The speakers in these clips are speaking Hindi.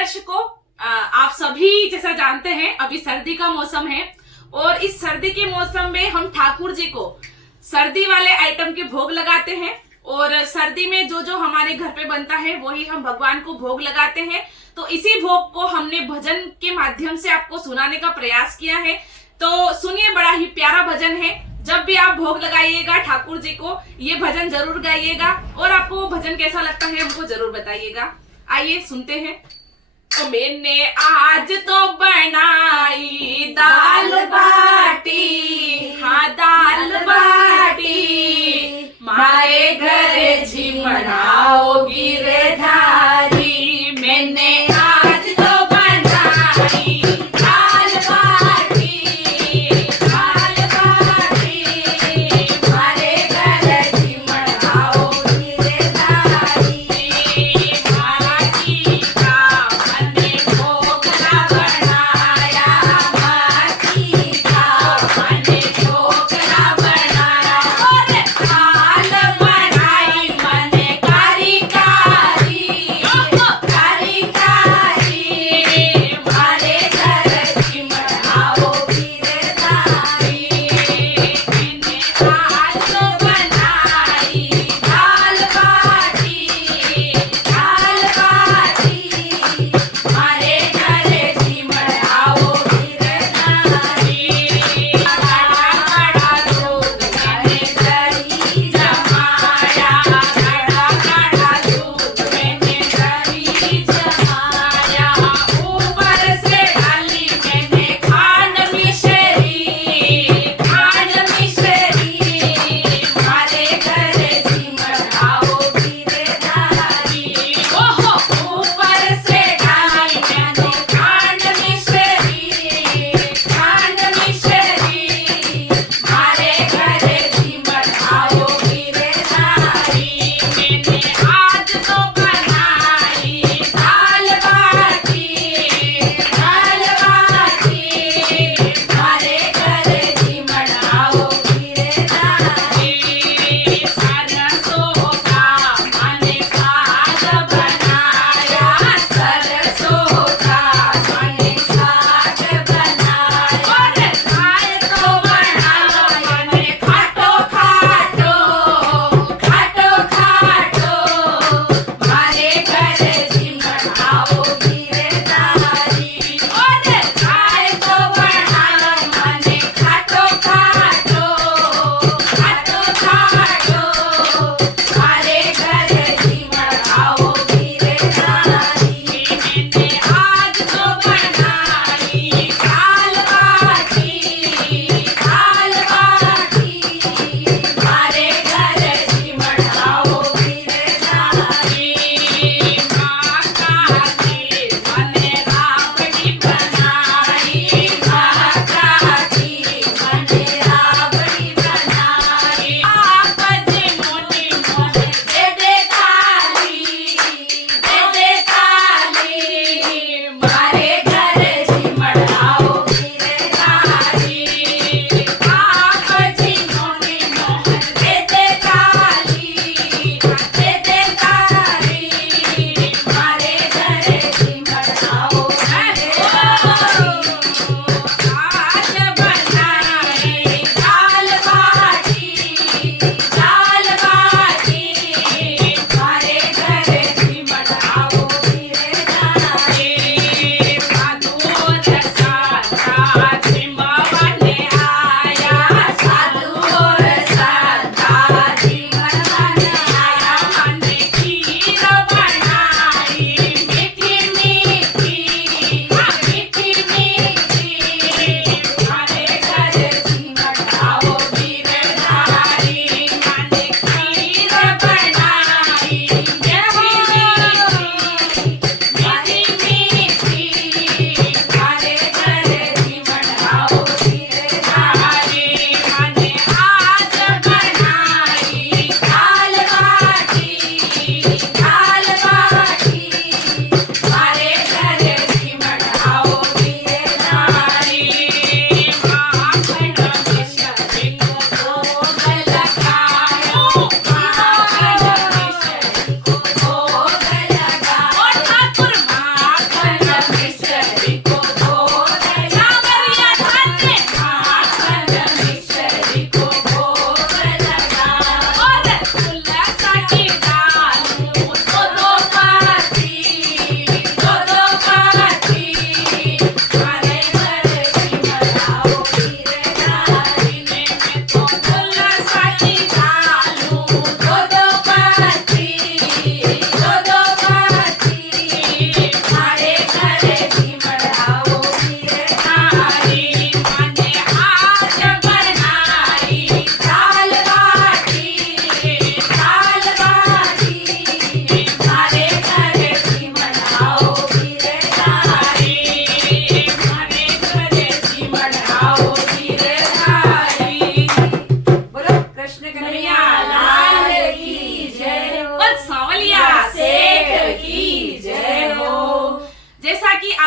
दर्शकों, आप सभी जैसा जानते हैं अभी सर्दी का मौसम है और इस सर्दी के मौसम में हम ठाकुर जी को सर्दी वाले आइटम के भोग लगाते हैं और सर्दी में जो जो हमारे घर पे बनता है वही हम भगवान को भोग लगाते हैं। तो इसी भोग को हमने भजन के माध्यम से आपको सुनाने का प्रयास किया है। तो सुनिए, बड़ा ही प्यारा भजन है। जब भी आप भोग लगाइएगा ठाकुर जी को ये भजन जरूर गाइएगा और आपको वो भजन कैसा लगता है हमको जरूर बताइएगा। आइए सुनते हैं। तो मैंने आज तो बनाई दाल बाटी, हाँ दाल बाटी, मारे घर जी मनाओ गिरधारी। मैंने आज तो बनाई दाल बाटी, दाल बाटी, मारे घर जी मनाओ गिरधारी। महाराजी का मैंने ढोकला बनाया, माची का मैंने ढोकला बनाया और दाल बनाई मैंने कारी कारी।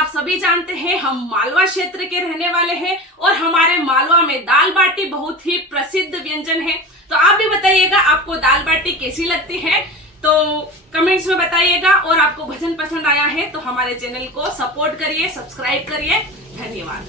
आप सभी जानते हैं हम मालवा क्षेत्र के रहने वाले हैं और हमारे मालवा में दाल बाटी बहुत ही प्रसिद्ध व्यंजन है। तो आप भी बताइएगा आपको दाल बाटी कैसी लगती है, तो कमेंट्स में बताइएगा। और आपको भजन पसंद आया है तो हमारे चैनल को सपोर्ट करिए, सब्सक्राइब करिए। धन्यवाद।